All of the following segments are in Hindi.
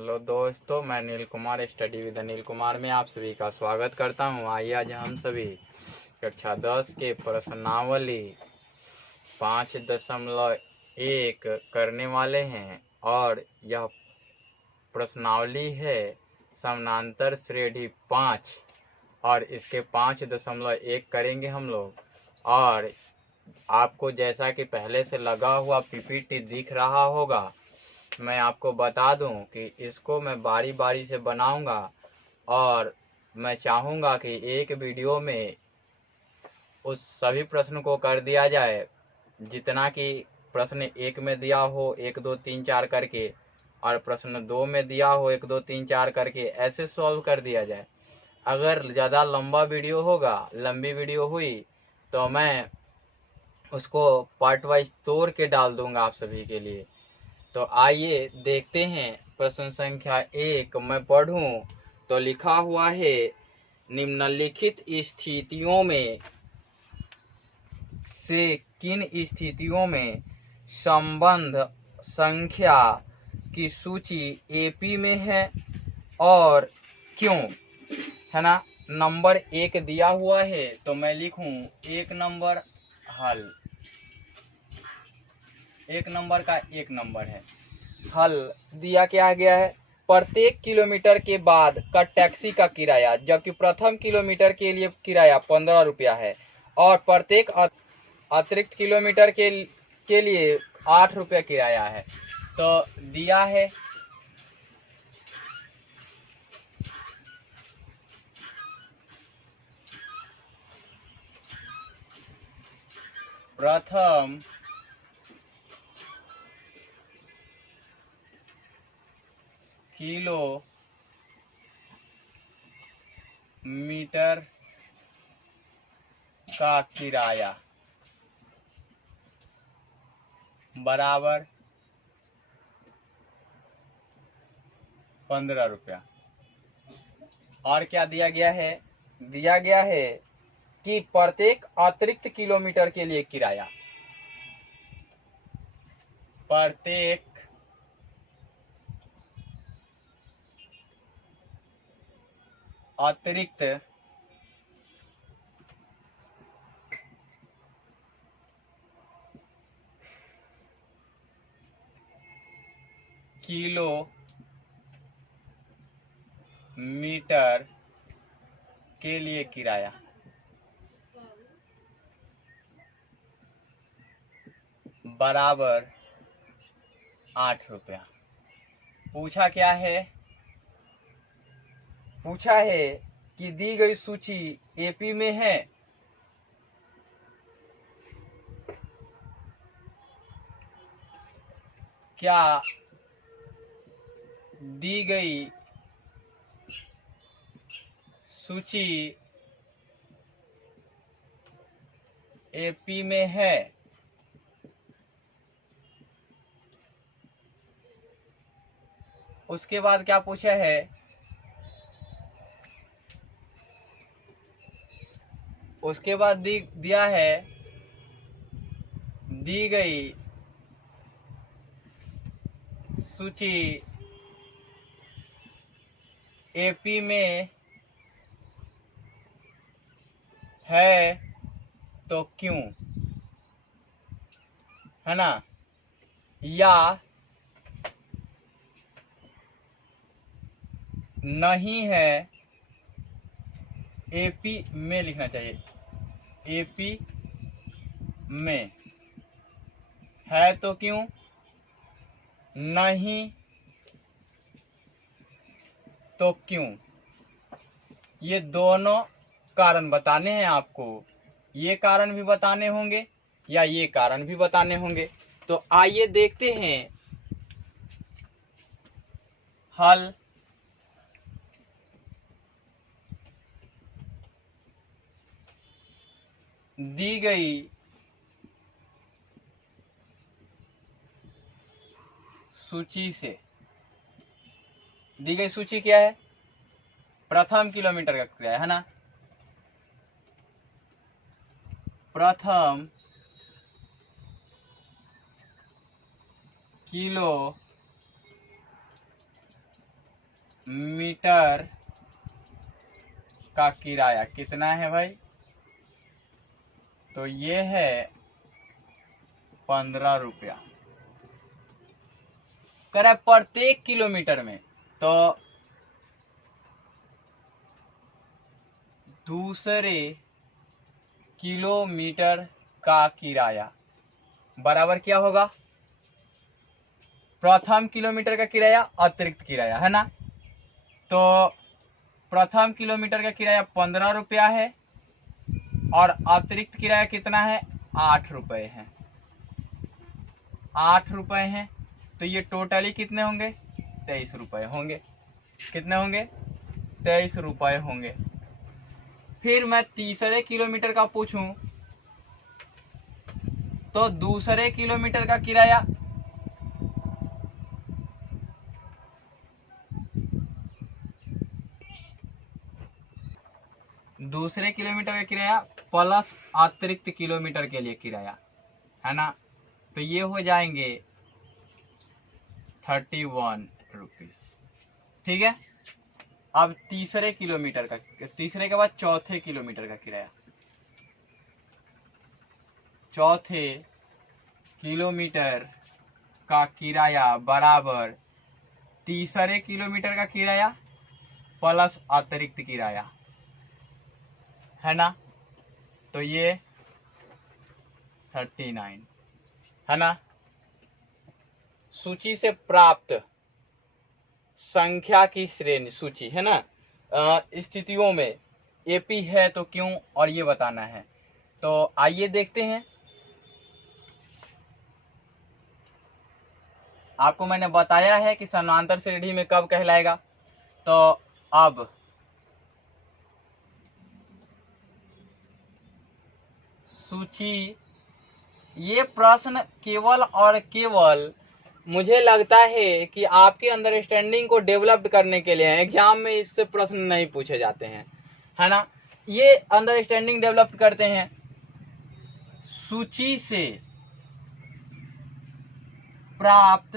हेलो दोस्तों, मैं नील कुमार स्टडी विद अनिल कुमार में आप सभी का स्वागत करता हूं। आइए आज हम सभी कक्षा 10 के प्रश्नावली 5.1 करने वाले हैं और यह प्रश्नावली है समानांतर श्रेणी 5 और इसके 5.1 करेंगे हम लोग। और आपको जैसा कि पहले से लगा हुआ पीपीटी दिख रहा होगा, मैं आपको बता दूं कि इसको मैं बारी बारी से बनाऊंगा और मैं चाहूँगा कि एक वीडियो में उस सभी प्रश्न को कर दिया जाए जितना कि प्रश्न 1 में दिया हो 1 2 3 4 करके, और प्रश्न 2 में दिया हो 1 2 3 4 करके, ऐसे सॉल्व कर दिया जाए। अगर ज़्यादा लंबा वीडियो होगा, लंबी वीडियो हुई तो मैं उसको पार्ट वाइज तोड़ के डाल दूंगा आप सभी के लिए। तो आइए देखते हैं प्रश्न संख्या 1 मैं पढ़ूं तो लिखा हुआ है, निम्नलिखित स्थितियों में से किन स्थितियों में संबंध संख्या की सूची एपी में है और क्यों, है ना। नंबर 1 दिया हुआ है तो मैं लिखूं 1 नंबर हल। 1 नंबर का 1 नंबर है हल। दिया क्या गया है, प्रत्येक किलोमीटर के बाद का टैक्सी का किराया, जबकि प्रथम किलोमीटर के लिए किराया 15 रुपया है और प्रत्येक अतिरिक्त किलोमीटर के लिए 8 रुपया किराया है। तो दिया है प्रथम किलोमीटर का किराया बराबर 15 रुपया। और क्या दिया गया है, दिया गया है कि प्रत्येक अतिरिक्त किलोमीटर के लिए किराया, प्रत्येक अतिरिक्त किलोमीटर के लिए किराया बराबर 8 रुपया। पूछा क्या है, पूछा है कि दी गई सूची एपी में है। क्या दी गई सूची एपी में है। उसके बाद क्या पूछा है, उसके बाद दिया है दी गई सूची एपी में है तो क्यों, है ना। या नहीं है, एपी में लिखना चाहिए, एपी में है तो क्यों, नहीं तो क्यों। ये दोनों कारण बताने हैं आपको, ये कारण भी बताने होंगे या ये कारण भी बताने होंगे। तो आइए देखते हैं हल। दी गई सूची से, दी गई सूची क्या है, प्रथम किलोमीटर का किराया, है ना। प्रथम किलोमीटर मीटर का किराया कितना है भाई? तो ये है 15 रुपया। कह रहा है प्रत्येक किलोमीटर में, तो दूसरे किलोमीटर का किराया बराबर क्या होगा? प्रथम किलोमीटर का किराया अतिरिक्त किराया, है ना। तो प्रथम किलोमीटर का किराया 15 रुपया है और अतिरिक्त किराया कितना है? 8 रुपये है। 8 रुपये हैं, तो ये टोटली कितने होंगे? 23 रुपये होंगे। कितने होंगे? 23 रुपये होंगे। फिर मैं तीसरे किलोमीटर का पूछूं तो दूसरे किलोमीटर का किराया प्लस अतिरिक्त किलोमीटर के लिए किराया, है ना। तो ये हो जाएंगे 31 रुपीज। ठीक है। अब तीसरे किलोमीटर का, तीसरे के बाद चौथे किलोमीटर का किराया। चौथे किलोमीटर का किराया बराबर तीसरे किलोमीटर का किराया प्लस अतिरिक्त किराया, है ना। तो ये 39, है ना। सूची से प्राप्त संख्या की श्रेणी सूची, है ना। स्थितियों में एपी है तो क्यों, और ये बताना है। तो आइए देखते हैं। आपको मैंने बताया है कि समानांतर श्रेणी में कब कहलाएगा। तो अब सूची, ये प्रश्न केवल और केवल मुझे लगता है कि आपके अंडरस्टैंडिंग को डेवलप करने के लिए है। एग्जाम में इससे प्रश्न नहीं पूछे जाते हैं, है ना। ये अंडरस्टैंडिंग डेवलप करते हैं। सूची से प्राप्त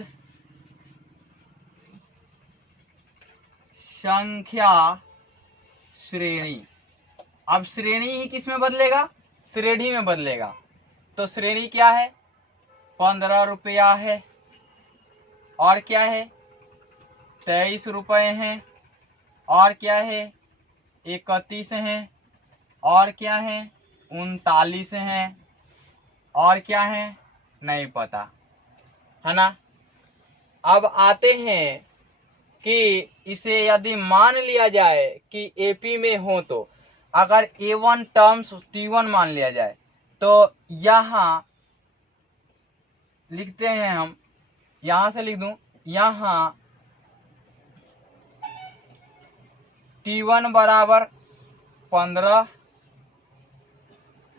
संख्या श्रेणी। अब श्रेणी ही किस में बदलेगा? श्रेणी में बदलेगा। तो श्रेणी क्या है? 15 रुपया है, और क्या है? 23 रुपये हैं, और क्या है? 31 हैं, और क्या है? 39 हैं, और क्या है? नहीं पता, है ना। अब आते हैं कि इसे यदि मान लिया जाए कि एपी में हो, तो अगर A1 टर्म्स T1 मान लिया जाए, तो यहां लिखते हैं हम, यहां से लिख दूं, यहां T1 बराबर 15,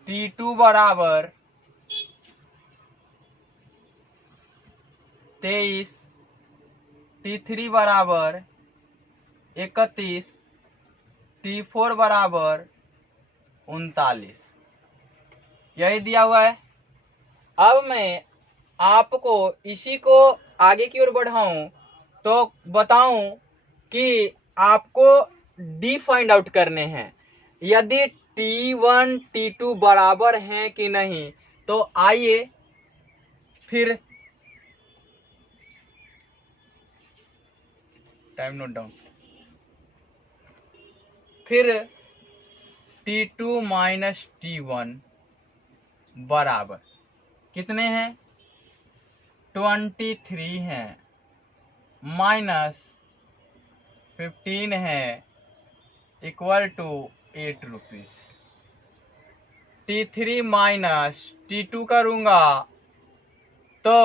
T2 बराबर 23, T3 बराबर 31, T4 बराबर 39, यही दिया हुआ है। अब मैं आपको इसी को आगे की ओर बढ़ाऊं तो बताऊं कि आपको डी फाइंड आउट करने हैं। यदि T1 T2 बराबर हैं कि नहीं, तो आइए फिर टाइम नोट डाउन। फिर T2 माइनस T1 बराबर कितने हैं? 23 हैं, माइनस 15 है, equal to 8 rupees. T3 minus T2 करूंगा तो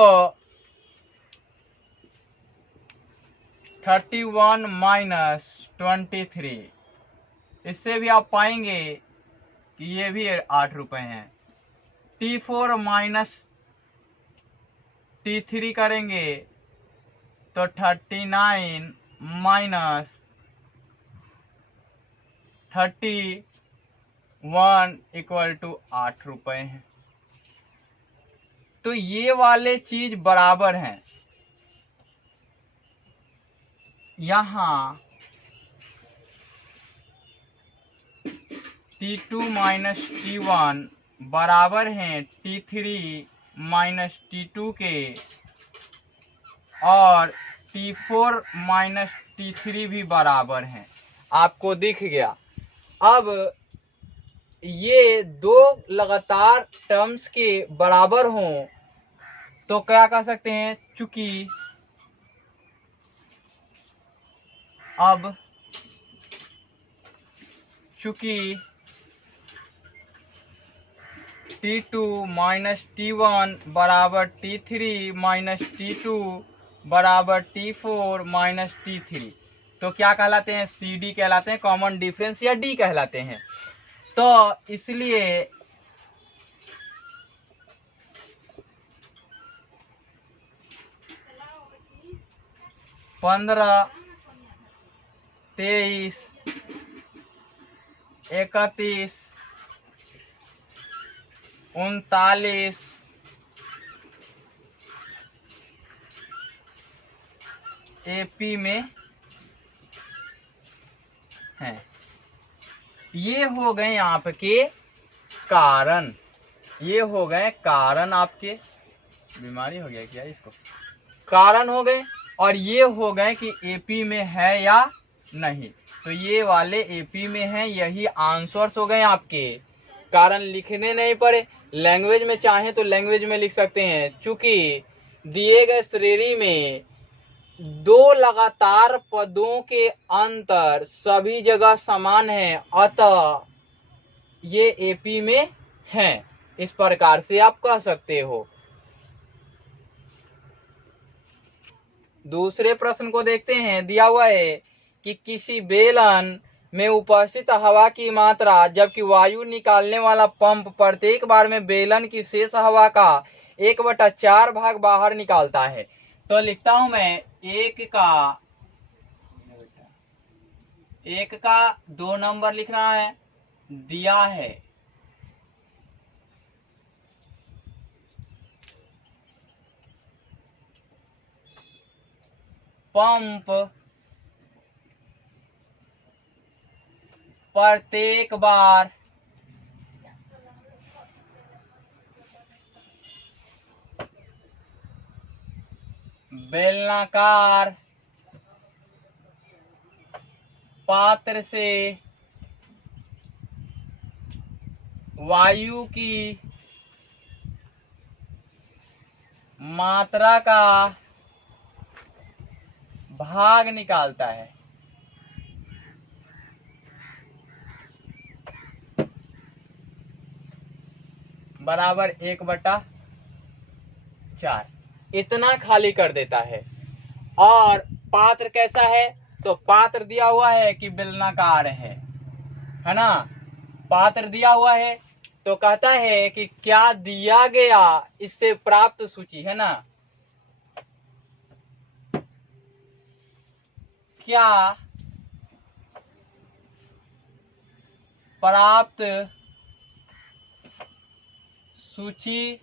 31 माइनस 23, इससे भी आप पाएंगे कि ये भी 8 रुपए हैं। T4 माइनस T3 करेंगे तो 39 माइनस 31 इक्वल टू 8 रुपए हैं। तो ये वाले चीज बराबर हैं। यहां T2 माइनस T1 बराबर हैं T3 माइनस T2 के, और T4 माइनस T3 भी बराबर हैं। आपको दिख गया। अब ये दो लगातार टर्म्स के बराबर हों तो क्या कर सकते हैं, चूंकि T2 माइनस T1 बराबर T3 माइनस T2 बराबर T4 माइनस T3, तो क्या कहलाते हैं, CD कहलाते हैं, कॉमन डिफरेंस या D कहलाते हैं। तो इसलिए 15, 23, 31, 39, AP में हैं। ये हो गए आपके कारण, ये हो गए कारण, आपके बीमारी हो गया क्या इसको, कारण हो गए। और ये हो गए कि AP में है या नहीं, तो ये वाले AP में हैं, यही आंसर्स हो गए आपके। कारण लिखने नहीं पड़े, लैंग्वेज में चाहे तो लैंग्वेज में लिख सकते हैं। चूंकि दिए गए श्रेणी में दो लगातार पदों के अंतर सभी जगह समान है, अतः ये AP में हैं। इस प्रकार से आप कह सकते हो। दूसरे प्रश्न को देखते हैं। दिया हुआ है कि किसी बेलन में उपस्थित हवा की मात्रा जबकि वायु निकालने वाला पंप प्रत्येक बार में बेलन की शेष हवा का 1/4 भाग बाहर निकालता है। तो लिखता हूं मैं, एक का 2 नंबर लिखना है। दिया है पंप प्रत्येक बार बेलनाकार पात्र से वायु की मात्रा का भाग निकालता है। बराबर 1/4, इतना खाली कर देता है। और पात्र कैसा है, तो पात्र दिया हुआ है कि बेलनाकार है ना। पात्र दिया हुआ है तो कहता है कि क्या दिया गया इससे प्राप्त सूची, है ना, क्या प्राप्त सूची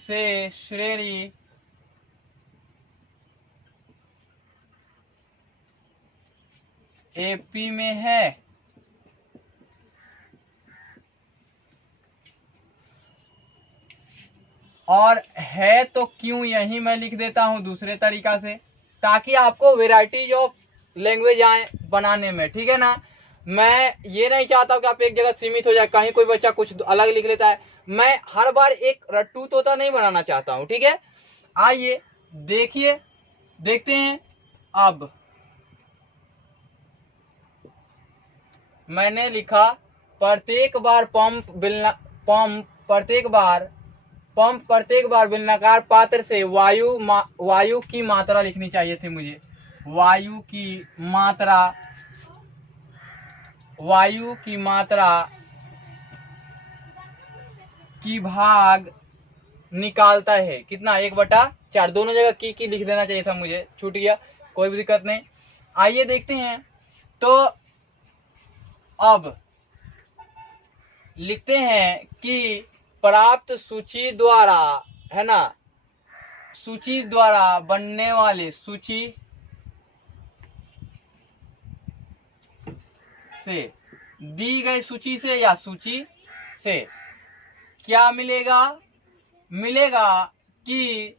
से श्रेणी AP में है। और है तो क्यों, यही मैं लिख देता हूं दूसरे तरीका से, ताकि आपको वेराइटीज ऑफ लैंग्वेज आए बनाने में, ठीक है ना। मैं ये नहीं चाहता हूं कि आप एक जगह सीमित हो जाए, कहीं कोई बच्चा कुछ अलग लिख लेता है। मैं हर बार एक रट्टू तोता नहीं बनाना चाहता हूं, ठीक है। आइए देखिए, देखते हैं। अब मैंने लिखा प्रत्येक बार प्रत्येक बार बेलनाकार पात्र से वायु की मात्रा लिखनी चाहिए थी मुझे। वायु की मात्रा की भाग निकालता है। कितना, 1/4। दोनों जगह की लिख देना चाहिए था मुझे, छूट गया, कोई भी दिक्कत नहीं। आइए देखते हैं। तो अब लिखते हैं कि प्राप्त सूची द्वारा, है ना, सूची द्वारा बनने वाले से, दी गई सूची से या सूची से क्या मिलेगा? मिलेगा कि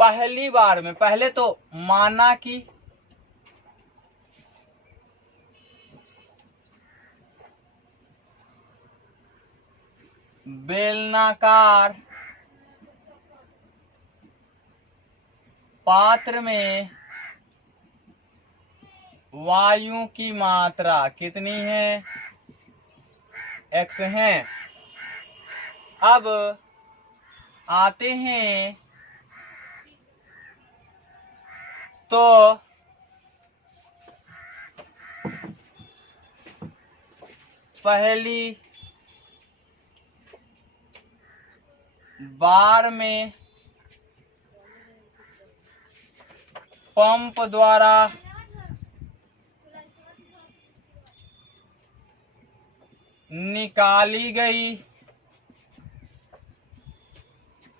पहली बार में, पहले तो माना कि बेलनाकार पात्र में वायु की मात्रा कितनी है? x है। अब आते हैं तो पहली बार में पंप द्वारा निकाली गई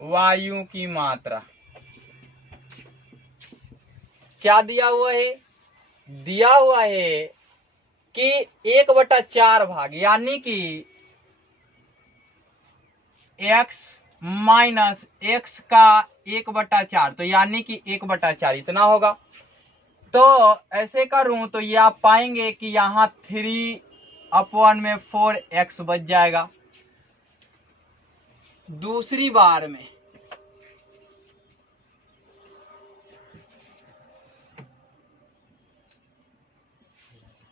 वायु की मात्रा क्या दिया हुआ है? दिया हुआ है कि 1/4 भाग, यानी कि x माइनस x का 1/4, तो यानी कि 1/4 इतना होगा। तो ऐसे करूं तो ये आप पाएंगे कि यहाँ 3/4x बच जाएगा। दूसरी बार में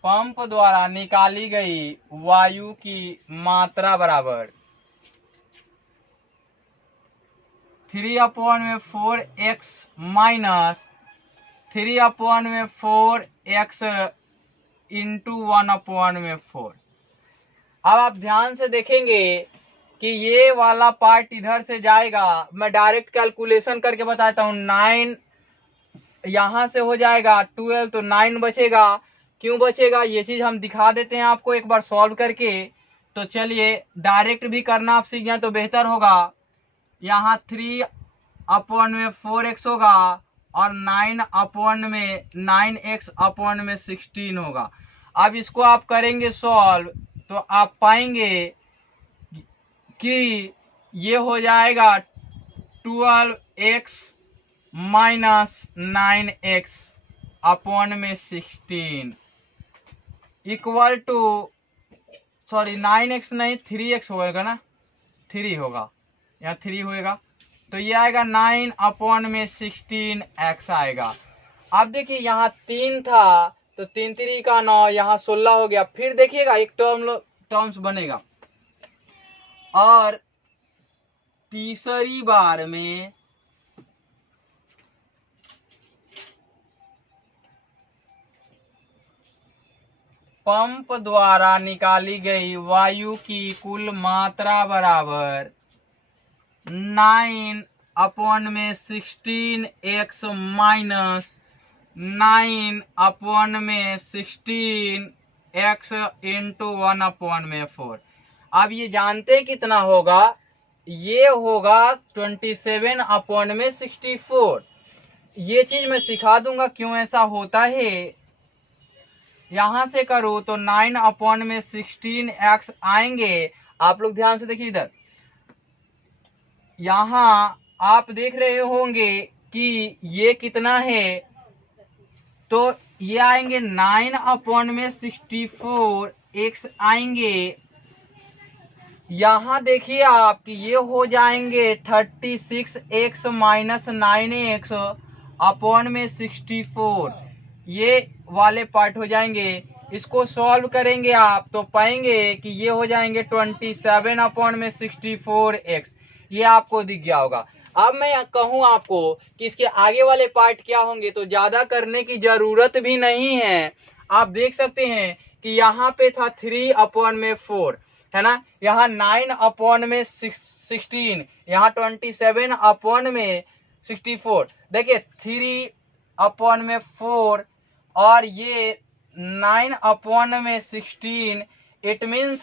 पंप द्वारा निकाली गई वायु की मात्रा बराबर 3/4x माइनस 3/4x इंटू 1/4। अब आप ध्यान से देखेंगे कि ये वाला पार्ट इधर से जाएगा। मैं डायरेक्ट कैलकुलेशन करके बताता हूँ। 9 यहां से हो जाएगा 12, तो 9 बचेगा। क्यों बचेगा ये चीज हम दिखा देते हैं आपको एक बार सॉल्व करके। तो चलिए डायरेक्ट भी करना आप सीख जाए तो बेहतर होगा। यहाँ 3/4x होगा और 9x/16 होगा। अब इसको आप करेंगे सॉल्व तो आप पाएंगे कि ये हो जाएगा 12x minus 9x/16 equal to, sorry 9x नहीं 3x होगा ना, 3 होगा, यहाँ 3 होएगा तो ये आएगा 9/16x आएगा। अब देखिए यहाँ 3 था तो 3 3 का 9, यहाँ 16 हो गया। फिर देखिएगा एक टर्म्स बनेगा। और तीसरी बार में पंप द्वारा निकाली गई वायु की कुल मात्रा बराबर 9/16x माइनस 9/16x इंटू 1/4। अब ये जानते हैं कितना होगा? ये होगा 27/64। ये चीज मैं सिखा दूंगा क्यों ऐसा होता है। यहां से करूं तो 9/16x आएंगे। आप लोग ध्यान से देखिए इधर, यहां आप देख रहे होंगे कि ये कितना है, तो ये आएंगे 9/64x आएंगे। यहां देखिए आप कि ये हो जाएंगे 36x माइनस 9x/64। ये वाले पार्ट हो जाएंगे। इसको सॉल्व करेंगे आप तो पाएंगे कि ये हो जाएंगे 27/64x। ये आपको दिख गया होगा। अब मैं कहूं आपको कि इसके आगे वाले पार्ट क्या होंगे तो ज्यादा करने की जरूरत भी नहीं है। आप देख सकते हैं कि यहाँ पे था 3/4 है ना, यहाँ 9/16, यहाँ 27/64। देखिए 3/4 और ये 9/16। इट मीन्स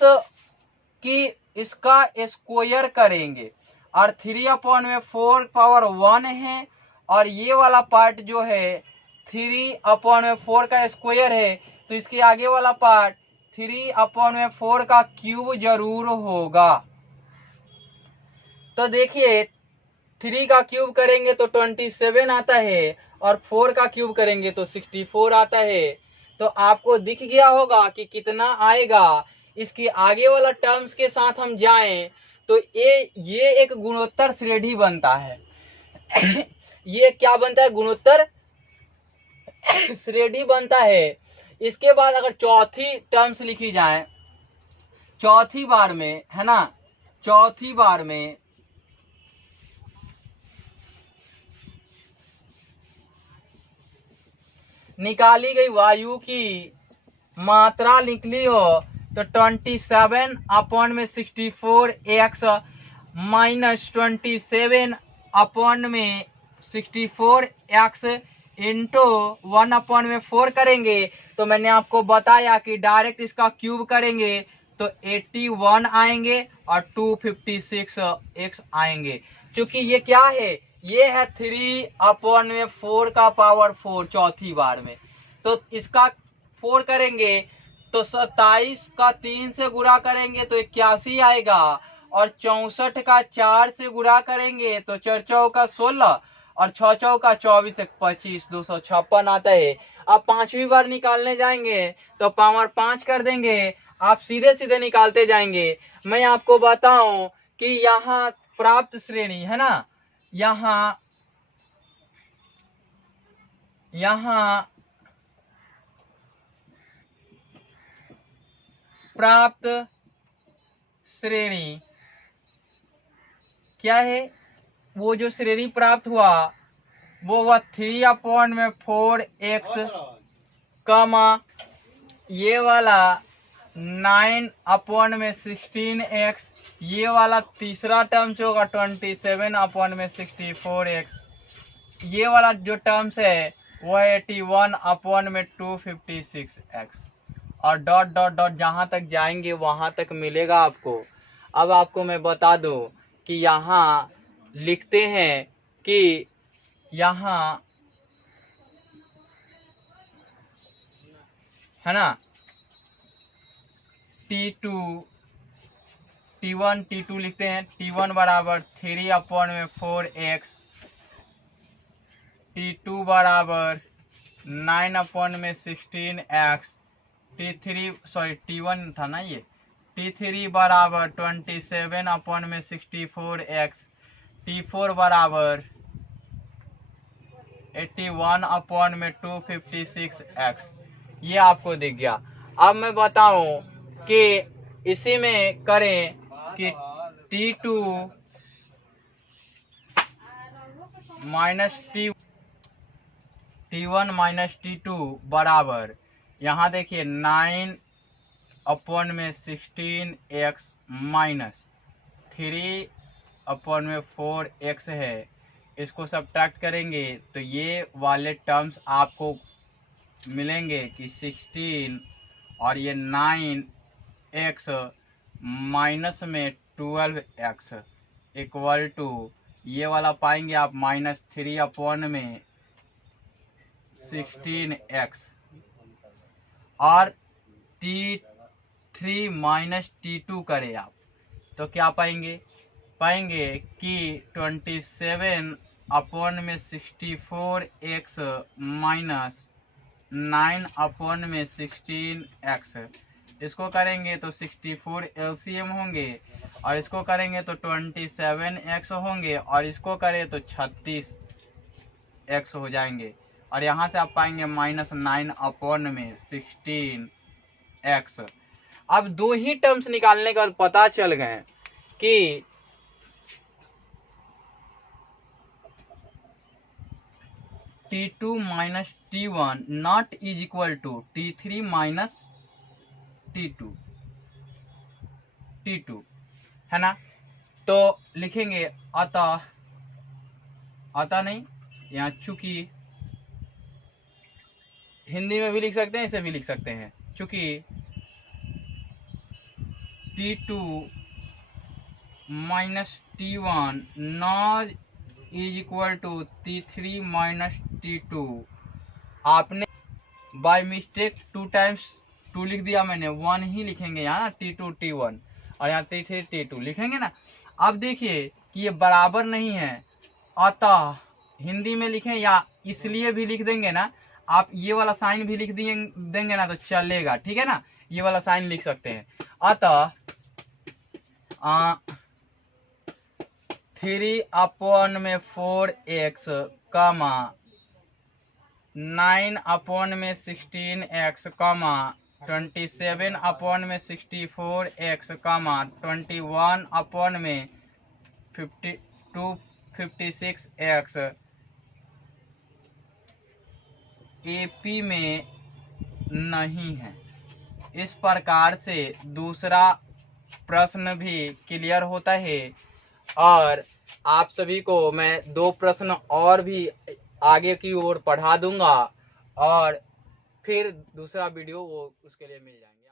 कि इसका स्क्वायर करेंगे और 3/4 पावर 1 है और ये वाला पार्ट जो है 3/4 का स्क्वायर है, तो इसके आगे वाला पार्ट 3/4 का क्यूब जरूर होगा। तो देखिए 3 का क्यूब करेंगे तो 27 आता है और 4 का क्यूब करेंगे तो 64 आता है। तो आपको दिख गया होगा कि कितना आएगा। इसके आगे वाला टर्म्स के साथ हम जाएं तो ये एक गुणोत्तर श्रेणी बनता है। ये क्या बनता है? गुणोत्तर श्रेणी बनता है। इसके बाद अगर चौथी टर्म्स लिखी जाए, चौथी बार में, है ना, चौथी बार में निकाली गई वायु की मात्रा निकली हो तो 27/64x माइनस 27/64x इंटू 1/4 करेंगे। तो मैंने आपको बताया कि डायरेक्ट इसका क्यूब करेंगे तो 81 आएंगे और 256x आएंगे। क्योंकि ये क्या है? ये है 3/4 का पावर 4 चौथी बार में। तो इसका 4 करेंगे तो 27 का 3 से गुणा करेंगे तो 81 आएगा और 64 का 4 से गुणा करेंगे तो 4 चौका 16 और 6 चौका 24 एक 25 256 आता है। अब पांचवी बार निकालने जाएंगे तो पावर 5 कर देंगे। आप सीधे सीधे निकालते जाएंगे। मैं आपको बताऊं कि यहाँ प्राप्त श्रेणी है ना, यहाँ प्राप्त श्रेणी क्या है? वो जो श्रेणी प्राप्त हुआ वो 3/4x कमा ये वाला 9/16x, ये वाला तीसरा टर्म जो होगा 27/64x, ये वाला जो टर्म्स है वो 81/256x और डॉट डॉट डॉट जहाँ तक जाएंगे वहाँ तक मिलेगा आपको। अब आपको मैं बता दूं कि यहाँ लिखते हैं कि यहाँ है ना T2 T1 T2 लिखते हैं। T1 बराबर 3/4x, T2 बराबर 9/16x, T1 था ना ये, T3 बराबर 27/64x, T4 बराबर 81/256x। ये आपको दिख गया। अब मैं बताऊं कि इसी में करें कि T2 minus T1 minus T2 बराबर, यहाँ देखिए 9/16x माइनस 3/4x है। इसको सब्ट्रैक्ट करेंगे तो ये वाले टर्म्स आपको मिलेंगे कि 16 और ये 9x माइनस में 12x इक्वल टू ये वाला पाएंगे आप -3/16x और T3 माइनस T2 करें आप तो क्या पाएंगे कि 27/64x माइनस 9/16x। इसको करेंगे तो 64 LCM होंगे और इसको करेंगे तो 27x होंगे और इसको करें तो 36x हो जाएंगे और यहाँ से आप पाएंगे -9/16x। अब दो ही टर्म्स निकालने के बाद पता चल गए कि T2 minus T1 not is equal to T3 minus T2 है ना। तो लिखेंगे अतः नहीं, यहाँ चूंकि हिंदी में भी लिख सकते हैं, इसे भी लिख सकते हैं, चूंकि T2 minus T1 not is equal to T3 minus T2। आपने बाय मिस्टेक 2 2 लिख दिया मैंने, 1 ही लिखेंगे यहाँ ना, T2 T1 और यहाँ T3 T2 लिखेंगे ना। अब देखिए कि ये बराबर नहीं है, अतः हिंदी में लिखें या इसलिए भी लिख देंगे ना, आप ये वाला साइन भी लिख देंगे ना तो चलेगा, ठीक है ना, ये वाला साइन लिख सकते हैं। अतः 3/4x, 9/16x, 27/64x, 21/56x AP में नहीं है। इस प्रकार से दूसरा प्रश्न भी क्लियर होता है। और आप सभी को मैं 2 प्रश्न और भी आगे की ओर पढ़ा दूंगा और फिर दूसरा वीडियो वो उसके लिए मिल जाएंगे।